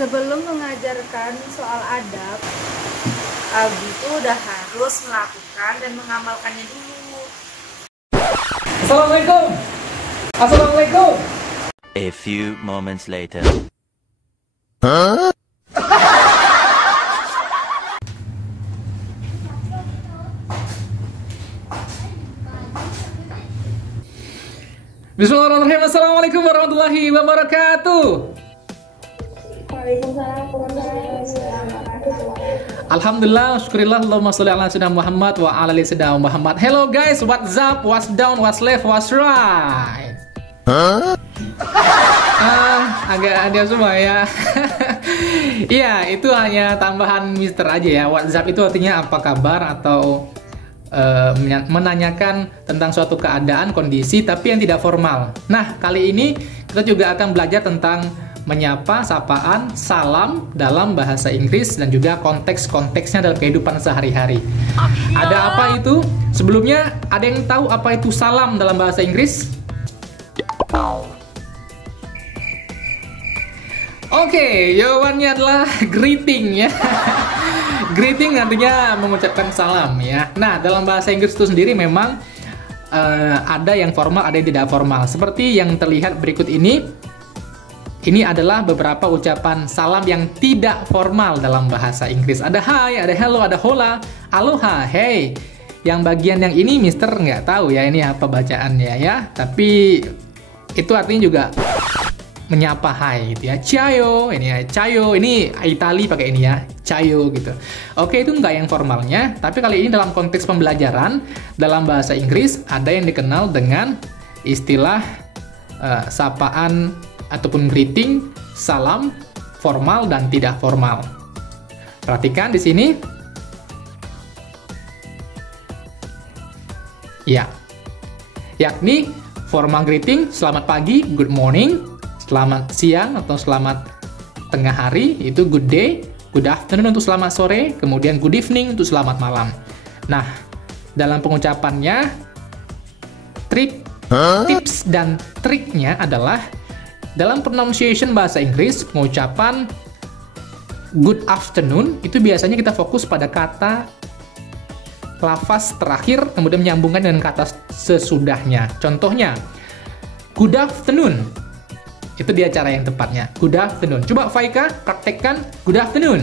Sebelum mengajarkan soal adab, Abi itu udah harus melakukan dan mengamalkannya dulu. Assalamualaikum. Assalamualaikum. A few moments later. Bismillahirrahmanirrahim. Assalamualaikum warahmatullahi wabarakatuh. Waalaikumsalam warahmatullahi wabarakatuh. Alhamdulillah, syukurillah, Allahumma sholli ala sayyidina Muhammad wa ala ali sayyidina Muhammad. Hello guys, what's up, what's down, what's left, what's right? Agak ada semua ya. Iya, itu hanya tambahan Mister aja ya. WhatsApp itu artinya apa kabar atau menanyakan tentang suatu keadaan, kondisi, tapi yang tidak formal. Nah, kali ini kita juga akan belajar tentang menyapa, sapaan, salam dalam bahasa Inggris dan juga konteks-konteksnya dalam kehidupan sehari-hari. Ada apa itu? Sebelumnya, ada yang tahu apa itu salam dalam bahasa Inggris? Oke, jawabannya adalah greeting ya. Greeting artinya mengucapkan salam ya. Nah, dalam bahasa Inggris itu sendiri memang ada yang formal, ada yang tidak formal. Seperti yang terlihat berikut ini. Ini adalah beberapa ucapan salam yang tidak formal dalam bahasa Inggris. Ada hi, ada hello, ada hola, aloha, hey. Yang bagian yang ini Mister nggak tahu ya ini apa bacaannya ya. Tapi itu artinya juga menyapa hai gitu ya. Ciao, ini ya, ciao, ini Itali pakai ini ya, ciao gitu. Oke, itu enggak yang formalnya, tapi kali ini dalam konteks pembelajaran dalam bahasa Inggris ada yang dikenal dengan istilah sapaan ataupun greeting, salam formal dan tidak formal. Perhatikan di sini. Ya. Yakni formal greeting, selamat pagi, good morning. Selamat siang atau selamat tengah hari, itu good day. Good afternoon untuk selamat sore. Kemudian good evening untuk selamat malam. Nah, dalam pengucapannya, tips dan triknya adalah dalam pronunciation bahasa Inggris, pengucapan good afternoon, itu biasanya kita fokus pada kata lafaz terakhir, kemudian menyambungkan dengan kata sesudahnya. Contohnya, good afternoon. Itu dia cara yang tepatnya. Good afternoon. Coba Faika praktekkan good afternoon.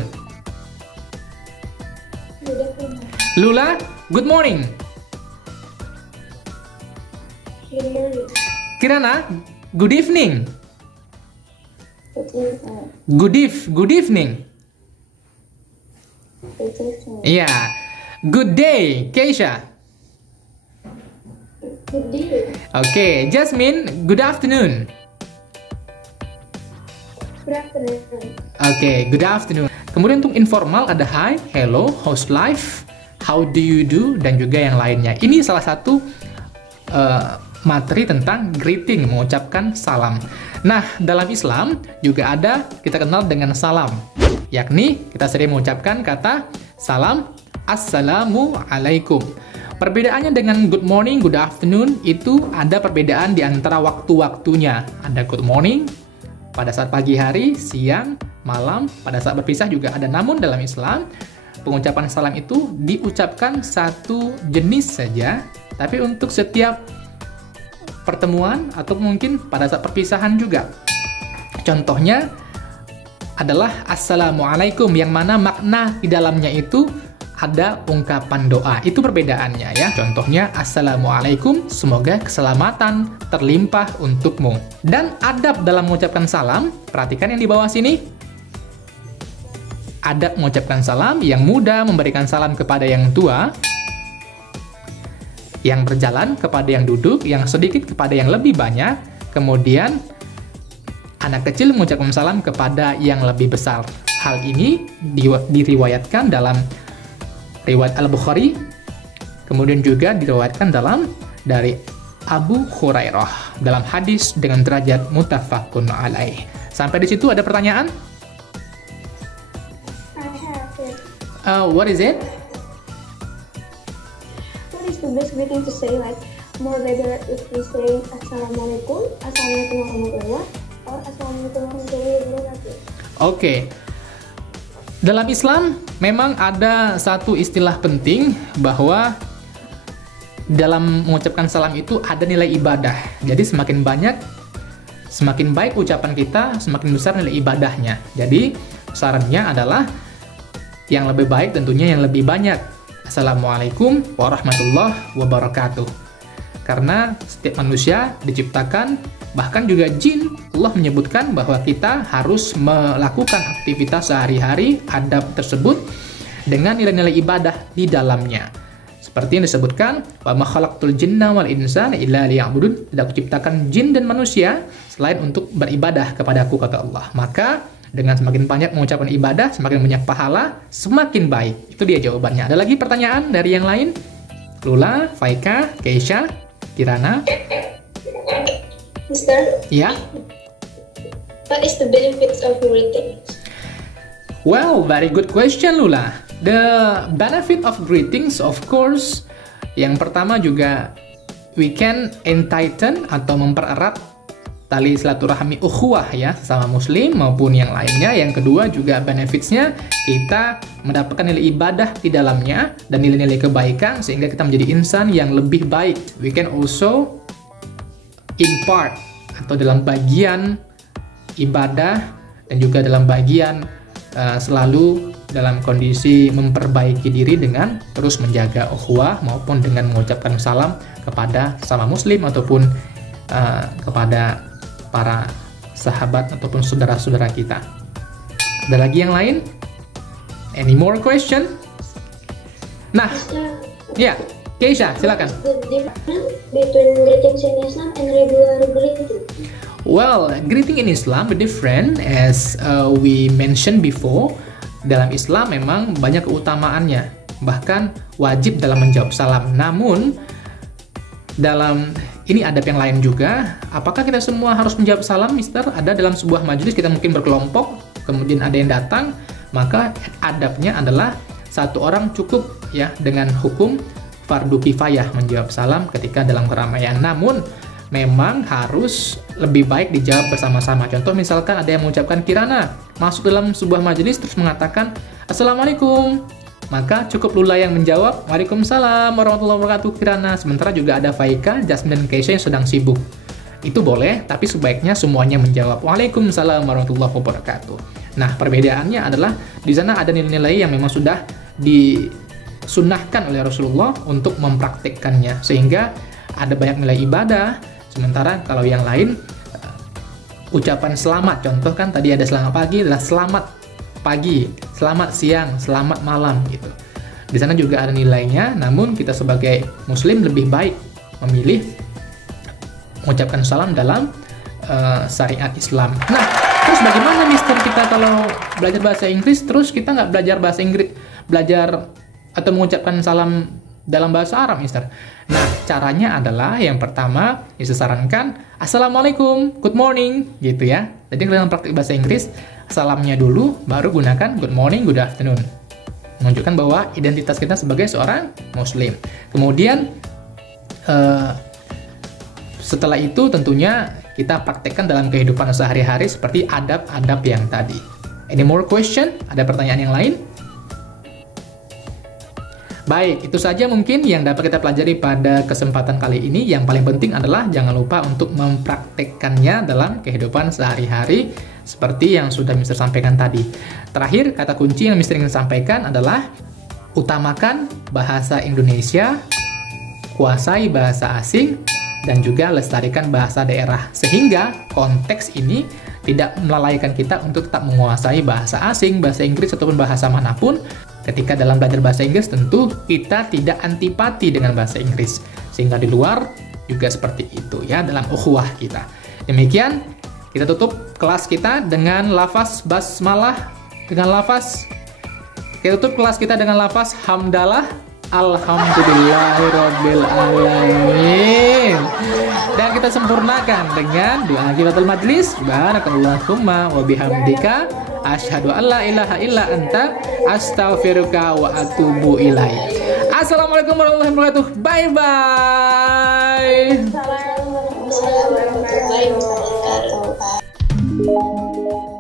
Good afternoon. Lula, good morning. Good morning. Kirana, good evening. Good evening. Good evening. Good evening. Iya. Good day, Keisha. Good day. Oke, Jasmine, good afternoon. Good afternoon. Oke, good afternoon. Kemudian untuk informal ada hi, hello, how's life, how do you do, dan juga yang lainnya. Ini salah satu materi tentang greeting, mengucapkan salam. Nah, dalam Islam juga ada kita kenal dengan salam. Yakni kita sering mengucapkan kata salam, assalamu alaikum. Perbedaannya dengan good morning, good afternoon, itu ada perbedaan di antara waktu-waktunya. Ada good morning pada saat pagi hari, siang, malam, pada saat berpisah juga ada. Namun dalam Islam, pengucapan salam itu diucapkan satu jenis saja, tapi untuk setiap pertemuan atau mungkin pada saat perpisahan juga. Contohnya adalah assalamualaikum, yang mana makna di dalamnya itu ada ungkapan doa. Itu perbedaannya ya. Contohnya assalamualaikum, semoga keselamatan terlimpah untukmu. Dan adab dalam mengucapkan salam, perhatikan yang di bawah sini. Adab mengucapkan salam, yang muda memberikan salam kepada yang tua, yang berjalan kepada yang duduk, yang sedikit kepada yang lebih banyak, kemudian anak kecil mengucapkan salam kepada yang lebih besar. Hal ini diriwayatkan dalam riwayat Al-Bukhari, kemudian juga diriwayatkan dari Abu Hurairah dalam hadis dengan derajat muttafaqun alaih. Sampai di situ ada pertanyaan? I have it. What is it? What is the best greeting to say? Like, more better if we say Assalamualaikum, Assalamualaikum warahmatullah, or Assalamualaikum warahmatullahi wabarakatuh. Oke. Dalam Islam memang ada satu istilah penting bahwa dalam mengucapkan salam itu ada nilai ibadah. Jadi semakin banyak, semakin baik ucapan kita, semakin besar nilai ibadahnya. Jadi sarannya adalah yang lebih baik tentunya yang lebih banyak. Assalamualaikum warahmatullahi wabarakatuh. Karena setiap manusia diciptakan, bahkan juga jin, Allah menyebutkan bahwa kita harus melakukan aktivitas sehari-hari adab tersebut dengan nilai-nilai ibadah di dalamnya. Seperti yang disebutkan, wa ma khalaqtul jinna wal insana illa liya'budun. Tidak kuciptakan jin dan manusia selain untuk beribadah kepadaku, kata Allah. Maka dengan semakin banyak mengucapkan ibadah, semakin banyak pahala, semakin baik. Itu dia jawabannya. Ada lagi pertanyaan dari yang lain? Lula, Faika, Keisha, Kirana? Mister, Ya? what is the benefits of greeting? Well, very good question, Lula. The benefit of greetings, of course, yang pertama juga we can entitled atau mempererat tali silaturahmi ukhuwah ya, sesama muslim maupun yang lainnya. Yang kedua juga benefitsnya kita mendapatkan nilai ibadah di dalamnya dan nilai-nilai kebaikan sehingga kita menjadi insan yang lebih baik. We can also impart atau dalam bagian ibadah dan juga dalam bagian selalu dalam kondisi memperbaiki diri dengan terus menjaga ukhuwah maupun dengan mengucapkan salam kepada sama muslim ataupun kepada para sahabat ataupun saudara-saudara kita. Ada lagi yang lain? Any more question? Nah, ya, Keisha, silakan. The difference between greetings in Islam and regular greeting? Well, greeting in Islam different as we mentioned before. Dalam Islam memang banyak keutamaannya, bahkan wajib dalam menjawab salam. Namun dalam ini adab yang lain juga. Apakah kita semua harus menjawab salam, Mister? Ada dalam sebuah majelis kita mungkin berkelompok, kemudian ada yang datang, maka adabnya adalah satu orang cukup ya dengan hukum fardu kifayah menjawab salam ketika dalam keramaian. Namun memang harus lebih baik dijawab bersama-sama. Contoh misalkan ada yang mengucapkan Kirana masuk dalam sebuah majelis terus mengatakan Assalamualaikum, maka cukup Lula yang menjawab Waalaikumsalam warahmatullahi wabarakatuh Kirana. Sementara juga ada Faika, Jasmine, dan Keisha yang sedang sibuk. Itu boleh, tapi sebaiknya semuanya menjawab Waalaikumsalam warahmatullahi wabarakatuh. Nah, perbedaannya adalah di sana ada nilai-nilai yang memang sudah disunnahkan oleh Rasulullah untuk mempraktikkannya, sehingga ada banyak nilai ibadah. Sementara kalau yang lain ucapan selamat, contoh kan tadi ada selamat pagi adalah selamat pagi, selamat siang, selamat malam gitu. Di sana juga ada nilainya, namun kita sebagai muslim lebih baik memilih mengucapkan salam dalam syariat Islam. Nah, terus bagaimana Mister kita kalau belajar bahasa Inggris terus kita nggak belajar bahasa Inggris, belajar atau mengucapkan salam dalam bahasa Arab, Mister? Nah, caranya adalah yang pertama, saya sarankan Assalamualaikum, good morning, gitu ya. Jadi kalian praktik bahasa Inggris, salamnya dulu, baru gunakan good morning, good afternoon. Menunjukkan bahwa identitas kita sebagai seorang Muslim. Kemudian, setelah itu tentunya kita praktekkan dalam kehidupan sehari-hari seperti adab-adab yang tadi. Any more question? Ada pertanyaan yang lain? Baik, itu saja mungkin yang dapat kita pelajari pada kesempatan kali ini. Yang paling penting adalah jangan lupa untuk mempraktekkannya dalam kehidupan sehari-hari seperti yang sudah Mister sampaikan tadi. Terakhir, kata kunci yang Mister ingin sampaikan adalah utamakan bahasa Indonesia, kuasai bahasa asing, dan juga lestarikan bahasa daerah. Sehingga konteks ini tidak melalaikan kita untuk tetap menguasai bahasa asing, bahasa Inggris, ataupun bahasa manapun. Ketika dalam belajar bahasa Inggris tentu kita tidak antipati dengan bahasa Inggris. Sehingga di luar juga seperti itu ya dalam ukhuwah kita. Demikian kita tutup kelas kita dengan lafaz basmalah, dengan lafaz kita tutup kelas kita dengan lafaz hamdalah, alhamdulillahirabbil alamin. Dan kita sempurnakan dengan doa kifatul majlis, subhanakallahumma wa bihamdika asyhadu an la ilaha illa anta astaghfiruka wa atubu ilaik. Assalamualaikum warahmatullahi wabarakatuh. Bye bye. Assalamualaikum warahmatullahi wabarakatuh.